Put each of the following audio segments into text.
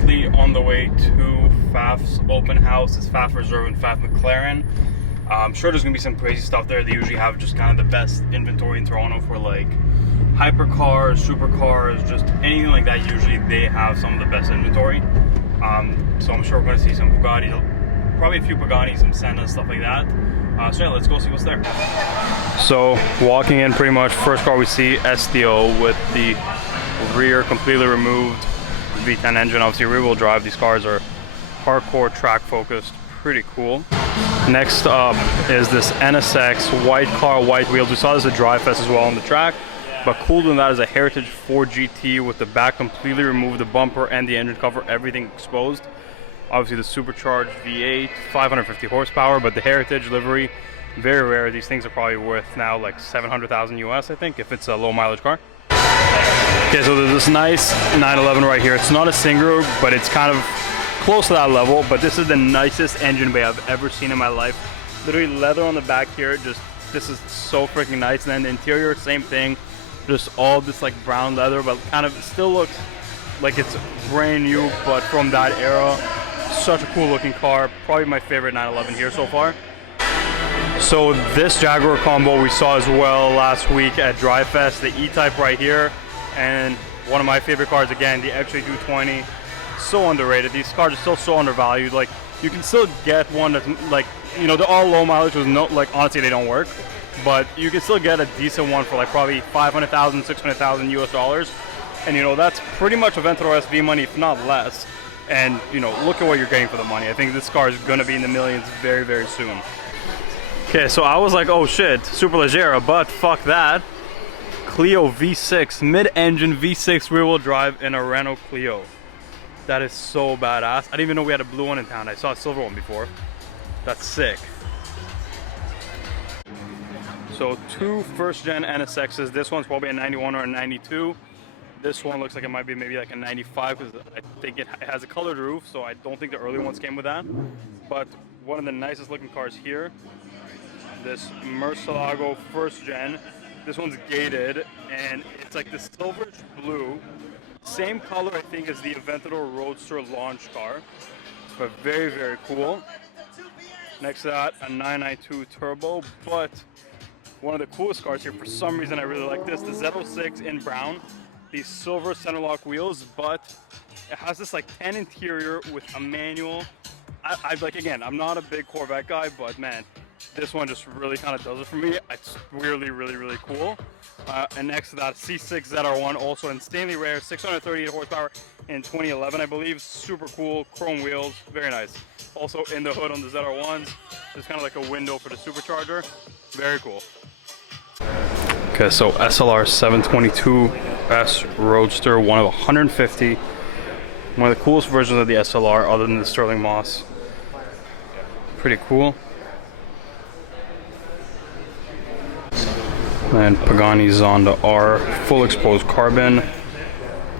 currently on the way to Pfaff's open house. It's Pfaff Reserve and Pfaff McLaren. I'm sure there's gonna be some crazy stuff there. They usually have just kind of the best inventory in Toronto for like hypercars, supercars, just anything like that. Usually they have some of the best inventory. So I'm sure we're gonna see some Bugatti, probably a few Pagani, some Senna, stuff like that. So yeah, let's go see what's there. So walking in, pretty much first car we see, STO with the rear completely removed V10 engine. Obviously rear wheel drive. These cars are hardcore track focused, pretty cool. Next up is this NSX white car, white wheels. We saw this at Drive Fest as well on the track, but cooler than that is a Heritage 4 GT with the back completely removed, the bumper and the engine cover, everything exposed. Obviously the supercharged V8, 550 horsepower, but the Heritage livery, very rare. These things are probably worth now like 700,000 US, I think, if it's a low mileage car. Okay, so there's this nice 911 right here. It's not a Singer, but it's kind of close to that level. But this is the nicest engine bay I've ever seen in my life. Literally leather on the back here. Just, this is so freaking nice. And then the interior, same thing. Just all this like brown leather, but kind of still looks like it's brand new, but from that era. Such a cool looking car. Probably my favorite 911 here so far. So this Jaguar combo we saw as well last week at Drive Fest, the E-Type right here, and one of my favorite cars again, the XJ220. So underrated. These cars are still so undervalued. Like, you can still get one that's like, you know, they're all low mileage with no, like, honestly they don't work, but you can still get a decent one for like probably 500,000, 600,000 US dollars, and you know that's pretty much Aventador SV money, if not less. And you know, look at what you're getting for the money. I think this car is gonna be in the millions very, very soon. Okay, so I was like, oh shit, Superleggera, but fuck that. Clio V6, mid-engine V6 rear-wheel drive in a Renault Clio. That is so badass. I didn't even know we had a blue one in town. I saw a silver one before. That's sick. So two first-gen NSXs. This one's probably a 91 or a 92. This one looks like it might be maybe like a 95 because I think it has a colored roof, so I don't think the early ones came with that. But one of the nicest looking cars here, this Murciélago first gen. This one's gated and it's like this silverish blue. Same color I think as the Aventador Roadster launch car, but very, very cool. Next to that, a 992 turbo, but one of the coolest cars here, for some reason I really like this, the Z06 in brown. These silver center lock wheels, but it has this like tan interior with a manual. I like, again, I'm not a big Corvette guy, but man, this one just really kind of does it for me. It's really, really, really cool. And next to that, C6 ZR1, also insanely rare, 638 horsepower in 2011, I believe. Super cool, chrome wheels, very nice. Also in the hood on the ZR1s, there's kind of like a window for the supercharger. Very cool. Okay, so SLR 722S Roadster, one of 150. One of the coolest versions of the SLR other than the Sterling Moss. Pretty cool. And Pagani Zonda R, full exposed carbon.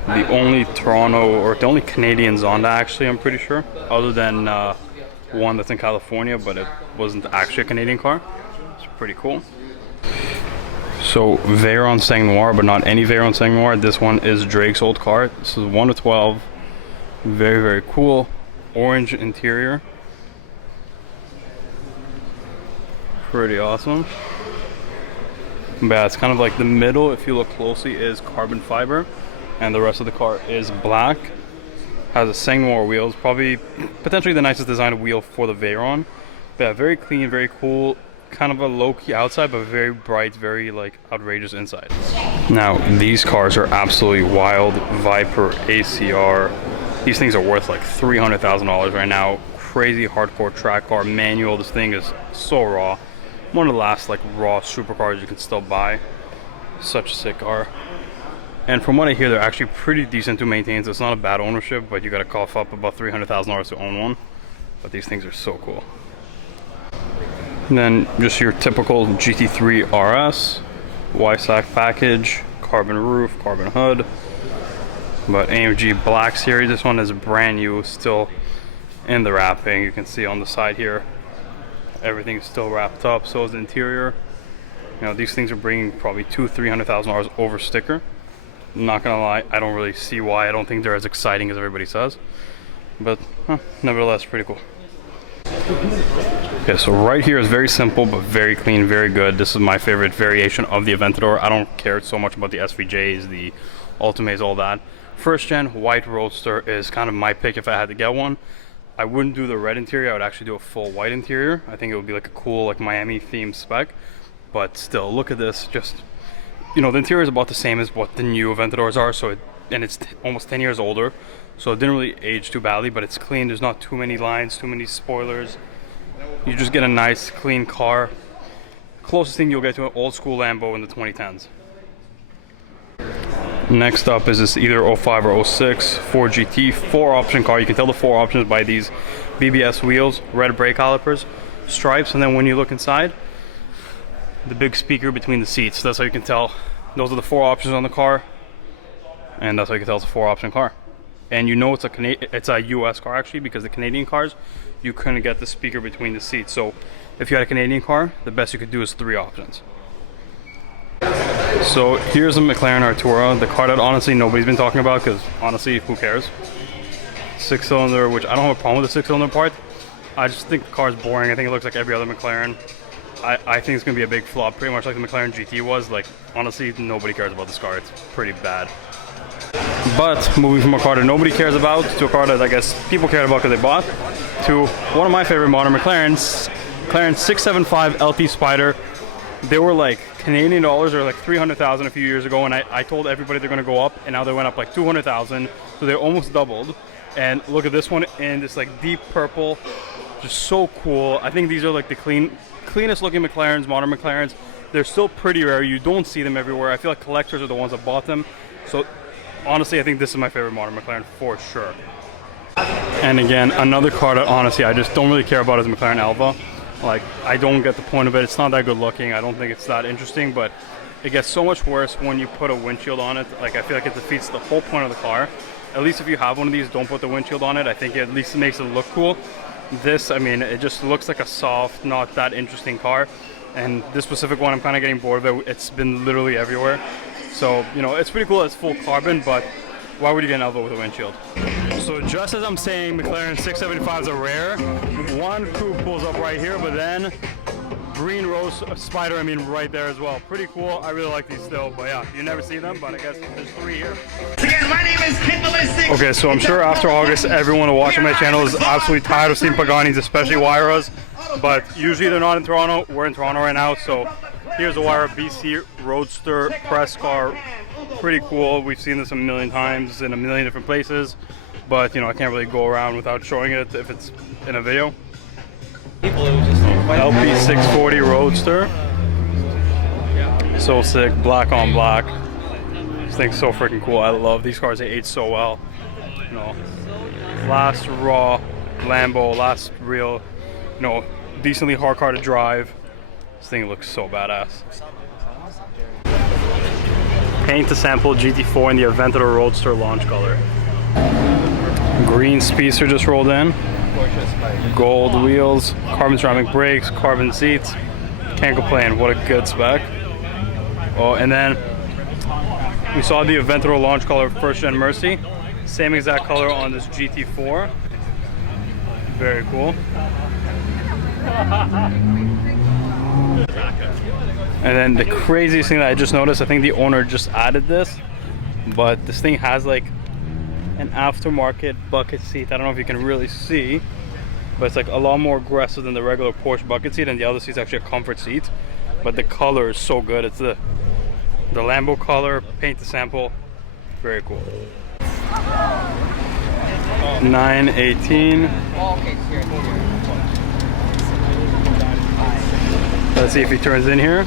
The only Toronto, or the only Canadian Zonda actually, I'm pretty sure, other than one that's in California, but it wasn't actually a Canadian car. It's pretty cool. So Veyron Sang Noir, but not any Veyron Sang Noir. This one is Drake's old car. This is 1 of 12. Very, very cool. Orange interior. Pretty awesome. But yeah, it's kind of like the middle, if you look closely, is carbon fiber, and the rest of the car is black. Has a Sang Noir wheels, probably potentially the nicest designed wheel for the Veyron. But yeah, very clean, very cool. Kind of a low-key outside, but very bright, very like outrageous inside. Now these cars are absolutely wild. Viper ACR. These things are worth like $300,000 right now. Crazy hardcore track car, manual. This thing is so raw. One of the last like raw supercars you can still buy. Such a sick car. And from what I hear, they're actually pretty decent to maintain. So it's not a bad ownership, but you got to cough up about $300,000 to own one. But these things are so cool. And then just your typical GT3 RS, Y-Sack package, carbon roof, carbon hood. But AMG Black Series, this one is brand new, still in the wrapping. You can see on the side here, everything is still wrapped up. So is the interior. You know, these things are bringing probably $200,000-300,000 over sticker. Not gonna lie, I don't really see why. I don't think they're as exciting as everybody says, but nevertheless, pretty cool. Okay, so right here is very simple but very clean, very good. This is my favorite variation of the Aventador. I don't care so much about the SVJs, the Ultimates, all that. First gen white Roadster is kind of my pick if I had to get one. I wouldn't do the red interior, I would actually do a full white interior. I think it would be like a cool, like Miami themed spec. But still, look at this. Just, you know, the interior is about the same as what the new Aventadors are, so it's almost 10 years older, so it didn't really age too badly, but it's clean. There's not too many lines, too many spoilers. You just get a nice, clean car. Closest thing you'll get to an old school Lambo in the 2010s. Next up is this either 05 or 06 Ford GT 4-option car. You can tell the 4 options by these BBS wheels, red brake calipers, stripes, and then when you look inside, the big speaker between the seats. That's how you can tell. Those are the 4 options on the car, and that's how you can tell it's a 4-option car. And you know it's a US car actually, because the Canadian cars, you couldn't get the speaker between the seats. So if you had a Canadian car, the best you could do is 3 options. So here's a McLaren Artura, the car that honestly nobody's been talking about, because honestly, who cares? 6-cylinder, which I don't have a problem with the 6-cylinder part. I just think the car is boring. I think it looks like every other McLaren. I think it's going to be a big flop, pretty much like the McLaren GT was. Like, honestly, nobody cares about this car. It's pretty bad. But moving from a car that nobody cares about to a car that I guess people cared about because they bought, to one of my favorite modern McLarens, McLaren 675 LT Spyder. They were like Canadian dollars, or like 300,000 a few years ago, and I told everybody they're going to go up, and now they went up like 200,000, so they almost doubled. And look at this one in this like deep purple, just so cool. I think these are like the cleanest looking McLarens, modern McLarens. They're still pretty rare. You don't see them everywhere. I feel like collectors are the ones that bought them. So honestly, I think this is my favorite modern McLaren for sure. And again, another car that honestly I just don't really care about is McLaren Elva. Like, I don't get the point of it. It's not that good looking. I don't think it's that interesting, but it gets so much worse when you put a windshield on it. Like, I feel like it defeats the whole point of the car. At least if you have one of these, don't put the windshield on it. I think it at least makes it look cool. This, I mean, it just looks like a soft, not that interesting car. And this specific one, I'm kind of getting bored of it. It's been literally everywhere. So, you know, it's pretty cool that it's full carbon, but why would you get an Elva with a windshield? So just as I'm saying McLaren 675s are rare, one coupe pulls up right here, but then green rose Spyder, I mean, right there as well. Pretty cool. I really like these still, but yeah, you never see them, but I guess there's 3 here. Again, my name is Kid. Okay, so I'm sure after August, everyone watching my channel is absolutely tired of seeing Paganis, especially Huayras, but usually they're not in Toronto. We're in Toronto right now, so here's a Huayra BC Roadster press car. Pretty cool. We've seen this a million times in a million different places, but you know, I can't really go around without showing it if it's in a video. LP 640 Roadster. So sick, black on black. This thing's so freaking cool. I love these cars. They age so well. You know, last raw Lambo, last real, you know, decently hard car to drive. This thing looks so badass. Paint to sample GT4 in the Aventador Roadster launch color. Green Speedster just rolled in. Gold wheels, carbon ceramic brakes, carbon seats. Can't complain. What a good spec. Oh, and then we saw the Aventador launch color first gen Mercy. Same exact color on this GT4. Very cool. And then the craziest thing that I just noticed, I think the owner just added this, but this thing has like an aftermarket bucket seat. I don't know if you can really see, but it's like a lot more aggressive than the regular Porsche bucket seat, and the other seat's actually a comfort seat. But the color is so good. It's the Lambo color, paint to sample. Very cool. 918. Let's see if he turns in here.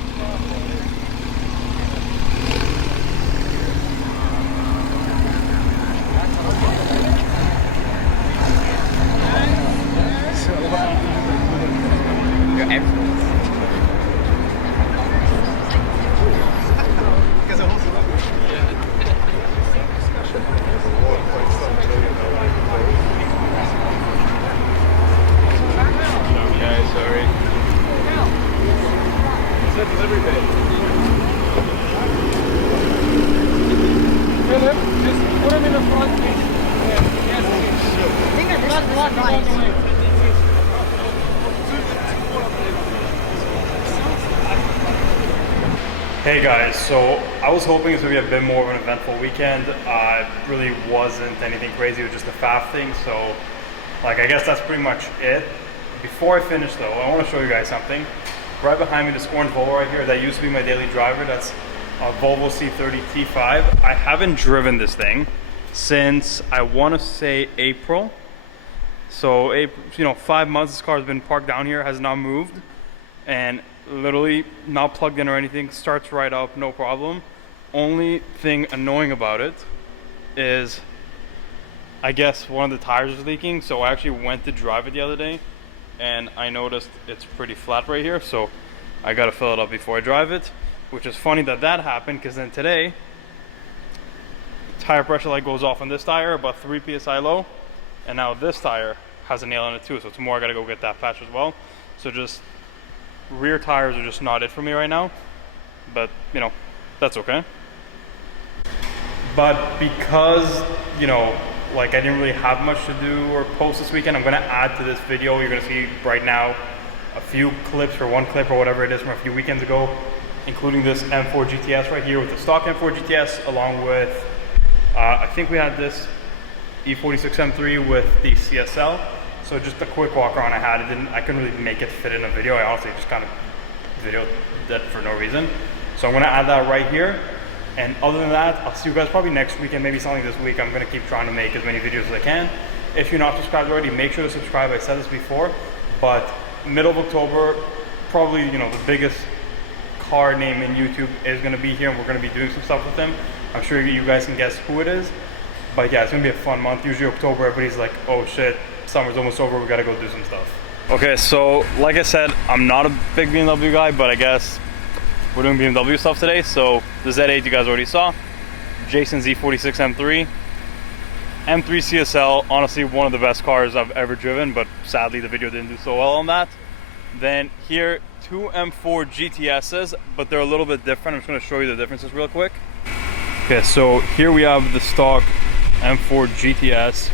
Hey guys, so I was hoping this would be a bit more of an eventful weekend. It really wasn't anything crazy, it was just a Pfaff thing, so like I guess that's pretty much it. Before I finish though, I want to show you guys something. Right behind me, this orange Volvo right here, that used to be my daily driver, that's a Volvo C30 T5. I haven't driven this thing since, I want to say, April. So, you know, 5 months this car has been parked down here, has not moved, and literally not plugged in or anything, starts right up, no problem. Only thing annoying about it is, I guess one of the tires is leaking, so I actually went to drive it the other day, and I noticed it's pretty flat right here, so I gotta fill it up before I drive it, which is funny that that happened, because then today, tire pressure light goes off on this tire, about 3 psi low, and now this tire has a nail in it too, so tomorrow I gotta go get that patch as well. So just rear tires are just not it for me right now, but you know, that's okay. But because, you know, like I didn't really have much to do or post this weekend, I'm gonna add to this video. You're gonna see right now a few clips, or one clip or whatever it is from a few weekends ago, including this M4 GTS right here with the stock M4 GTS, along with I think we had this E46 M3 with the CSL. So just a quick walk around I had. I couldn't really make it fit in a video. I honestly just kind of videoed that for no reason. So I'm gonna add that right here. And other than that, I'll see you guys probably next weekend, maybe something this week. I'm gonna keep trying to make as many videos as I can. If you're not subscribed already, make sure to subscribe. I said this before, but middle of October, probably, you know, the biggest car name in YouTube is gonna be here, and we're gonna be doing some stuff with him. I'm sure you guys can guess who it is. But yeah, it's gonna be a fun month. Usually October, everybody's like, oh shit, summer's almost over, we gotta go do some stuff. Okay, so like I said, I'm not a big BMW guy, but I guess we're doing BMW stuff today. So the Z8 you guys already saw, Jason's E46 M3, M3 CSL, honestly one of the best cars I've ever driven, but sadly the video didn't do so well on that. Then here, two M4 GTSs, but they're a little bit different. I'm just gonna show you the differences real quick. Okay, so here we have the stock M4 GTS,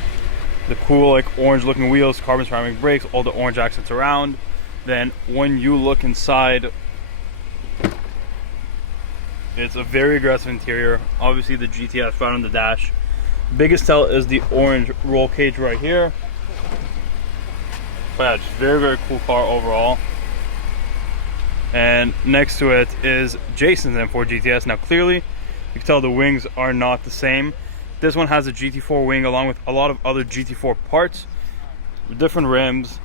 the cool like orange looking wheels, carbon ceramic brakes, all the orange accents around. Then when you look inside, it's a very aggressive interior. Obviously the GTS right on the dash. Biggest tell is the orange roll cage right here. But yeah, just very, very cool car overall. And next to it is Jason's M4 GTS. Now clearly, you can tell the wings are not the same. This one has a GT4 wing along with a lot of other GT4 parts, different rims,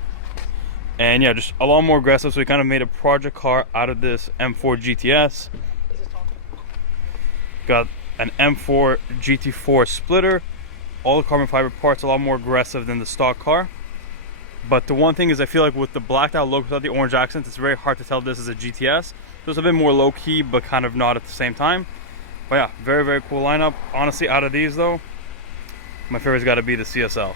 and yeah, just a lot more aggressive. So we kind of made a project car out of this M4 GTS. Got an M4 GT4 splitter, all the carbon fiber parts, a lot more aggressive than the stock car. But the one thing is, I feel like with the blacked out look without the orange accents, it's very hard to tell this is a GTS. So it's a bit more low key, but kind of not at the same time. But yeah, very, very cool lineup. Honestly, out of these though, my favorite's got to be the CSL.